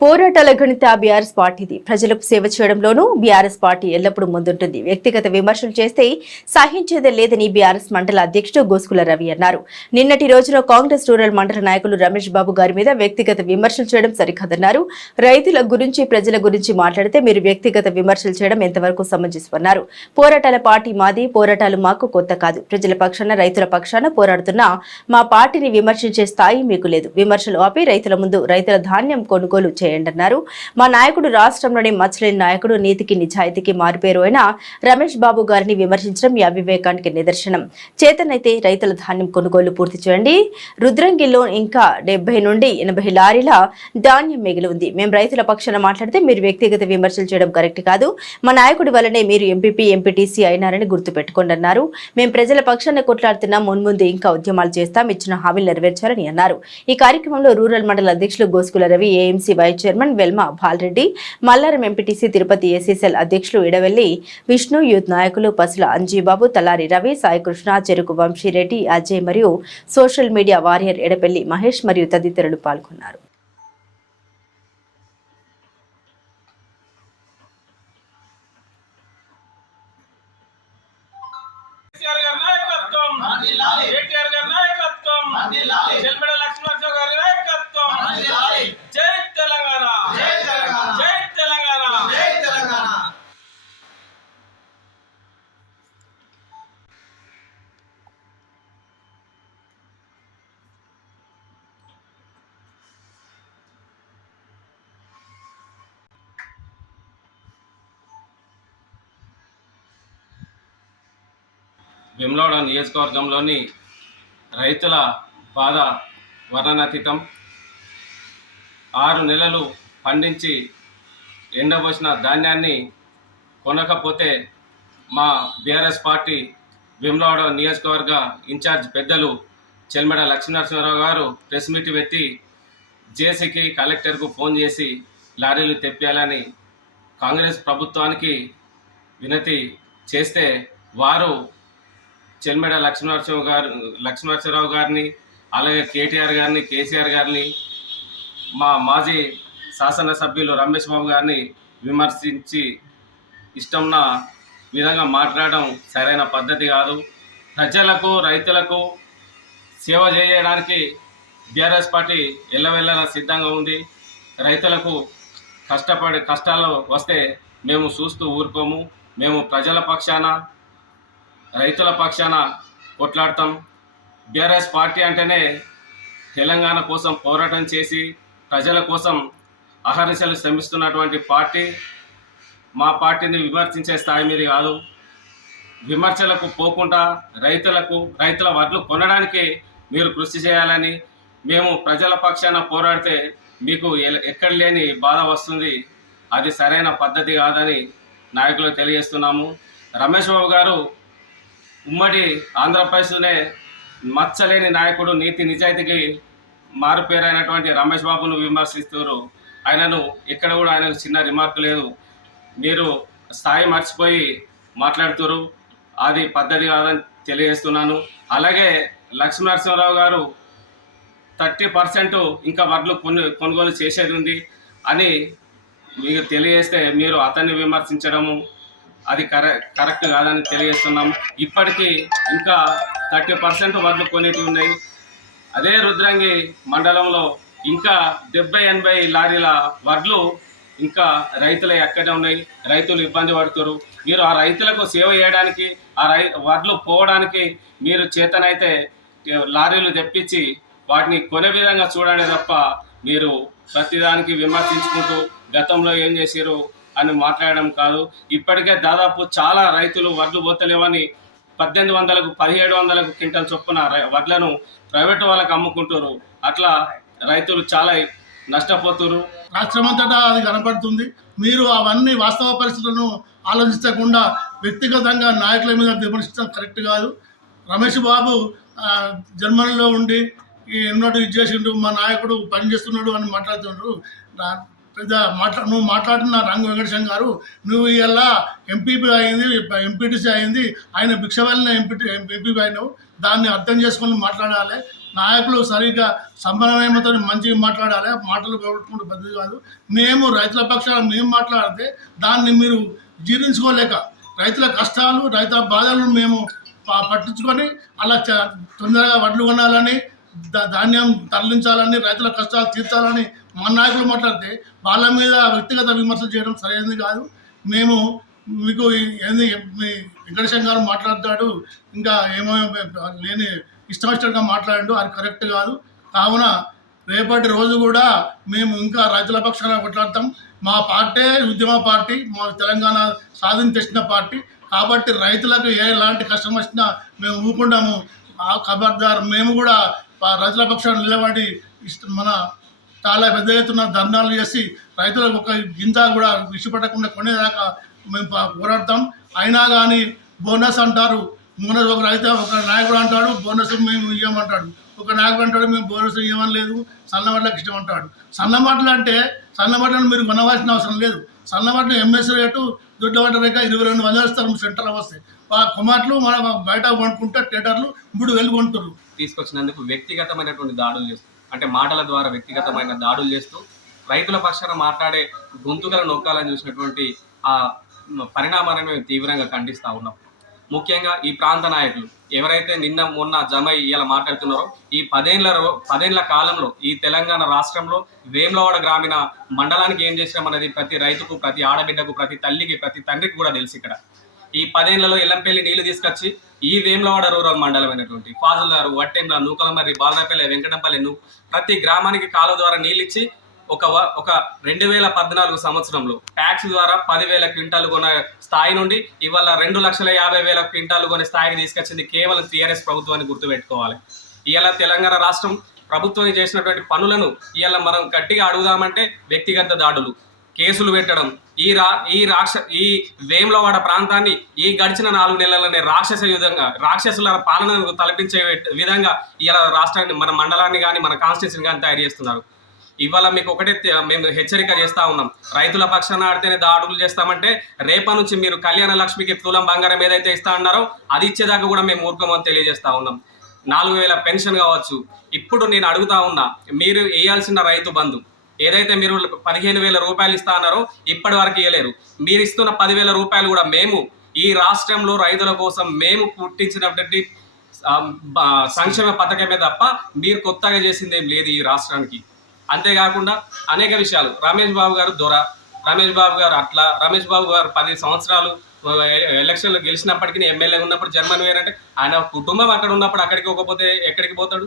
పోరాటాల గణిత బీఆర్ఎస్ పార్టీది. ప్రజలకు సేవ చేయడంలోనూ బీఆర్ఎస్ పార్టీ ఎల్లప్పుడూ ముందుంటుంది. వ్యక్తిగత విమర్శలు చేస్తే సహించేదే లేదని బీఆర్ఎస్ మండల అధ్యక్షుడు గోసుకుల రవి అన్నారు. నిన్నటి రోజున కాంగ్రెస్ రూరల్ మండల నాయకులు రమేష్ బాబు గారి మీద వ్యక్తిగత విమర్శలు చేయడం సరికాదన్నారు. రైతుల గురించి ప్రజల గురించి మాట్లాడితే మీరు వ్యక్తిగత విమర్శలు చేయడం ఎంతవరకు సమంజసమన్నారు. పోరాటాల పార్టీ మాది పోరాటాలు మాకు కొత్త కాదు. ప్రజల పక్షాన రైతుల పక్షాన పోరాడుతున్న మా పార్టీని విమర్శించే స్థాయి మీకు లేదు. విమర్శలు ఆపి రైతుల ముందు రైతుల ధాన్యం కొనుగోలు చేయండి అన్నారు. మా నాయకుడు రాష్ట్రంలోని మచ్చలేని నాయకుడు నీతికి నిజాయితీకి మారిపేరు అయిన రమేష్ బాబు గారిని విమర్శించడం ఈ అవివేకానికి నిదర్శనం. చేతనైతే రైతుల ధాన్యం కొనుగోలు పూర్తి చేయండి. రుద్రంగిలో ఇంకా డెబ్బై నుండి ఎనభై లారీల ధాన్యం మిగిలి ఉంది. మేము రైతుల పక్షాన మాట్లాడితే మీరు వ్యక్తిగత విమర్శలు చేయడం కరెక్ట్ కాదు. మా నాయకుడి వల్లనే మీరు ఎంపీపీ ఎంపీటీసీ అయినారని గుర్తుపెట్టుకోండి అన్నారు. మేము ప్రజల పక్షాన్ని కొట్లాడుతున్నా. మున్ముందు ఇంకా ఉద్యమాలు చేస్తాం. ఇచ్చిన హామీలు నెరవేర్చాలని అన్నారు. ఈ కార్యక్రమంలో రూరల్ మండల అధ్యక్షులు Gosukula Ravi AMC vice chairman Velma Balareddy Mallaram MPTC Tirupati ACCL అధ్యక్షులు ఇడవెల్లి విష్ణు యూత్ నాయకులు పసుల అంజీబాబు తలారి రవి సాయికృష్ణ చెరుకు వంశీరెడ్డి అజయ్ మరియు social media warrior Edapalli Mahesh మరియు తదితరులు పాల్గొన్నారు. నాయకత్వం నాయకత్వం విమ్లవాడ నియోజకవర్గంలోని రైతుల బాధ వర్ణనాతీతం. ఆరు నెలలు పండించి ఎండబోసిన ధాన్యాన్ని కొనకపోతే మా బీఆర్ఎస్ పార్టీ విమ్లవాడ నియోజకవర్గ ఇన్ఛార్జ్ పెద్దలు చెల్మెడ లక్ష్మీనరసింహారావు గారు ప్రెస్ మీట్ పెట్టి జేసీకి కలెక్టర్కు ఫోన్ చేసి లారీలు తెప్పాలని కాంగ్రెస్ ప్రభుత్వానికి వినతి చేస్తే వారు చెల్మెడ లక్ష్మీనరసింహ గారు లక్ష్మీనరసింహరావు గారిని అలాగే కేటీఆర్ గారిని కేసీఆర్ గారిని మా మాజీ శాసనసభ్యులు రమేష్ బాబు గారిని విమర్శించి ఇష్టంన విధంగా మాట్లాడడం సరైన పద్ధతి కాదు. ప్రజలకు రైతులకు సేవ చేయడానికి బీఆర్ఎస్ పార్టీ ఎల్లవెల్లలా సిద్ధంగా ఉంది. రైతులకు కష్టపడి కష్టాలు వస్తే మేము చూస్తూ ఊరుకోము. మేము ప్రజల పక్షాన రైతుల పక్షాన కొట్లాడతాం. బీఆర్ఎస్ పార్టీ అంటేనే తెలంగాణ కోసం పోరాటం చేసి ప్రజల కోసం అహర్నిశలు శ్రమిస్తున్నటువంటి పార్టీ. మా పార్టీని విమర్శించే స్థాయి మీద కాదు. విమర్శలకు పోకుండా రైతులకు రైతుల వడ్లు కొనడానికి మీరు కృషి చేయాలని మేము ప్రజల పక్షాన పోరాడితే మీకు ఎక్కడ లేని బాధ వస్తుంది. అది సరైన పద్ధతి కాదని నాయకులు తెలియజేస్తున్నాము. రమేష్ బాబు గారు ఉమ్మడి ఆంధ్రప్రదేశ్లోనే మచ్చలేని నాయకుడు నీతి నిజాయితీకి మారుపేరైనటువంటి రమేష్ బాబును విమర్శిస్తారు ఆయనను ఇక్కడ కూడా ఆయనకు చిన్న రిమార్క్ లేదు. మీరు స్థాయి మర్చిపోయి మాట్లాడుతారు అది పద్ధతి కాదని తెలియజేస్తున్నాను. అలాగే లక్ష్మీనరసింహరావు గారు థర్టీ పర్సెంట్ ఇంకా వడ్లు కొను కొనుగోలు చేసేది ఉంది అని మీకు తెలియజేస్తే మీరు అతన్ని విమర్శించడము అది కరె కరెక్ట్ కాదని తెలియజేస్తున్నాం ఇప్పటికీ ఇంకా థర్టీ పర్సెంట్ వడ్లు కొనేటివి ఉన్నాయి. అదే రుద్రంగి మండలంలో ఇంకా డెబ్బై ఎనభై లారీల వడ్లు ఇంకా రైతులు ఎక్కడే ఉన్నాయి. రైతులు ఇబ్బంది పడుతారు. మీరు ఆ రైతులకు సేవ చేయడానికి ఆ రై వడ్లు పోవడానికి మీరు చేతనైతే లారీలు తెప్పించి వాటిని కొనే విధంగా చూడండి తప్ప మీరు ప్రతిదానికి విమర్శించుకుంటూ గతంలో ఏం చేశారు అని మాట్లాడడం కాదు. ఇప్పటికే దాదాపు చాలా రైతులు వడ్లు పోతలేవని పద్దెనిమిది వందలకు పదిహేడు వందలకు క్వింటల్ చొప్పున రై- వడ్లను ప్రైవేట్ వాళ్ళకి అమ్ముకుంటారు అట్లా రైతులు చాలా నష్టపోతున్నారు రాష్ట్రమంతటా అది కనపడుతుంది. మీరు అవన్నీ వాస్తవ పరిస్థితులను ఆలోచించకుండా వ్యక్తిగతంగా నాయకుల మీద విమర్శించడం కరెక్ట్ కాదు. రమేష్ బాబు జర్మనీలో ఉండి ఈ ఎన్నోటి ఇది చేసిండు మా నాయకుడు పని చేస్తున్నాడు అని మాట్లాడుతుండ్రు. పెద్ద మాట్లా నువ్వు మాట్లాడుతున్న రంగు వెంకటేశం గారు నువ్వు ఇలా ఎంపీపీ అయింది ఎంపీటీసీ అయింది ఆయన భిక్ష వెళ్ళిన ఎంపీ ఎంపీపీ అయినావు. దాన్ని అర్థం చేసుకొని మాట్లాడాలి. నాయకులు సరిగ్గా సమన్వయంతో మంచిగా మాట్లాడాలి. మాటలు పోగొట్టుకుంటే పెద్దది కాదు. మేము రైతుల పక్షాన మేము మాట్లాడితే దాన్ని మీరు జీర్ణించుకోలేక రైతుల కష్టాలు రైతుల బాధలను మేము పట్టించుకొని అలా తొందరగా వడ్లు కొనాలని ధాన్యం తరలించాలని రైతుల కష్టాలు తీర్చాలని మా నాయకులు మాట్లాడితే వాళ్ళ మీద వ్యక్తిగత విమర్శలు చేయడం సరైనది కాదు. మేము మీకు ఏంది మీ వెంకటేశం గారు మాట్లాడతాడు ఇంకా ఏమో లేని ఇష్టం ఇష్టంగా మాట్లాడాడు అది కరెక్ట్ కాదు. కావున రేపటి రోజు కూడా మేము ఇంకా రైతుల పక్షాన కొట్లాడతాం. మా పార్టీ ఉద్యమ పార్టీ మా తెలంగాణ సాధన తెచ్చిన పార్టీ. కాబట్టి రైతులకు ఏ ఎలాంటి కష్టం వచ్చినా మేము ఊపుకుంటాము ఆ ఖబర్దార్ మేము కూడా రైతుల పక్షాన్ని నిలబడి ఇష్టం మన చాలా పెద్ద ఎత్తున ధర్నాలు చేసి రైతులకు ఒక గింజ కూడా విసిపెట్టకుండా కొనేదాకా మేము పోరాడతాం. అయినా కానీ బోనస్ అంటారు. బోనస్ ఒక రైతు ఒక నాయకుడు అంటాడు. బోనస్ మేము ఇవ్వమంటాడు ఒక నాయకుడు అంటాడు మేము బోనస్ ఇవ్వమని లేదు. సన్నమట్లకు ఇష్టం అంటాడు. సన్నమట్లు అంటే సన్నమట్లను మీరు కొనవలసిన అవసరం లేదు. సన్నమట్లు ఎంఎస్ రేటు దొడ్డబడ్డ రేఖ ఇరవై రెండు వందలు ఇస్తారు. సెంటర్లో వస్తే కుమార్లు మన బయట కొనుక్కుంటే థియేటర్లు ఇప్పుడు వేలు కొంటున్నారు తీసుకొచ్చినందుకు వ్యక్తిగతమైనటువంటి దాడులు చేస్తూ అంటే మాటల ద్వారా వ్యక్తిగతమైన దాడులు చేస్తూ రైతుల పక్షాన మాట్లాడే గొంతుగల నొక్కాలని చూసినటువంటి ఆ పరిణామాలను మేము తీవ్రంగా ఖండిస్తూ ఉన్నాం. ముఖ్యంగా ఈ ప్రాంత నాయకులు ఎవరైతే నిన్న మొన్న జమై ఇలా మాట్లాడుతున్నారో ఈ పదేళ్ళ పదేళ్ళ కాలంలో ఈ తెలంగాణ రాష్ట్రంలో వేములవాడ గ్రామీణ మండలానికి ఏం చేసినామన్నది ప్రతి రైతుకు ప్రతి ఆడబిడ్డకు ప్రతి తల్లికి ప్రతి తండ్రికి కూడా తెలుసు ఇక్కడ. ఈ పదేళ్ళలో ఎల్లంపల్లి నీళ్ళు తీసుకొచ్చి ఈ వేములవాడ రూరల్ మండలం అయినటువంటి ఫాజుల్దారు వట్టెంల నూకలమర్రి బాలనపల్లి వెంకటంపల్లి ప్రతి గ్రామానికి కాలువ ద్వారా నీళ్ళు ఇచ్చి ఒక ఒక రెండు వేల పద్నాలుగు సంవత్సరంలో ట్యాక్స్ ద్వారా పదివేల క్వింటాలు కొన్న స్థాయి నుండి ఇవాళ రెండు లక్షల యాభై వేల క్వింటాలు కొనే స్థాయికి తీసుకొచ్చింది కేవలం టీఆర్ఎస్ ప్రభుత్వాన్ని గుర్తుపెట్టుకోవాలి. ఇవాళ తెలంగాణ రాష్ట్రం ప్రభుత్వం చేసినటువంటి పనులను ఇవాళ మనం గట్టిగా అడుగుదామంటే వ్యక్తిగత దాడులు. కేసులు పెట్టడం. ఈ రా ఈ రాక్ష ఈ వేములవాడ ప్రాంతాన్ని ఈ గడిచిన నాలుగు నెలలనే రాక్షస విధంగా రాక్షసుల పాలనను తలపించే విధంగా ఇలా రాష్ట్రాన్ని మన మండలాన్ని కానీ మన కాన్స్టిట్యూషన్ కానీ తయారు చేస్తున్నారు. ఇవాళ మీకు ఒకటే మేము హెచ్చరిక చేస్తూ ఉన్నాం. రైతుల పక్షాన ఆడితేనే దాడులు చేస్తామంటే రేప నుంచి మీరు కళ్యాణ లక్ష్మికి తులం బంగారం ఏదైతే ఇస్తా అన్నారో అది ఇచ్చేదాకా కూడా మేము ఊరుకోమని తెలియజేస్తా ఉన్నాం. నాలుగు వేల పెన్షన్ కావచ్చు. ఇప్పుడు నేను అడుగుతా ఉన్నా మీరు వేయాల్సిన రైతు బంధు ఏదైతే మీరు పదిహేను వేల రూపాయలు ఇస్తా అన్నారో ఇప్పటి వరకు ఇవ్వలేరు మీరు ఇస్తున్న పదివేల రూపాయలు కూడా మేము ఈ రాష్ట్రంలో రైతుల కోసం మేము పుట్టించినటువంటి సంక్షేమ పథకమే తప్ప మీరు కొత్తగా చేసింది ఏం లేదు ఈ రాష్ట్రానికి. అంతేకాకుండా అనేక విషయాలు. రమేష్ బాబు గారు దొర రమేష్ బాబు గారు అట్లా రమేష్ బాబు గారు పది సంవత్సరాలు ఎలక్షన్లో గెలిచినప్పటికీ ఎమ్మెల్యే ఉన్నప్పుడు జర్మన్ వేరంటే ఆయన కుటుంబం అక్కడ ఉన్నప్పుడు అక్కడికి పోకపోతే ఎక్కడికి పోతాడు?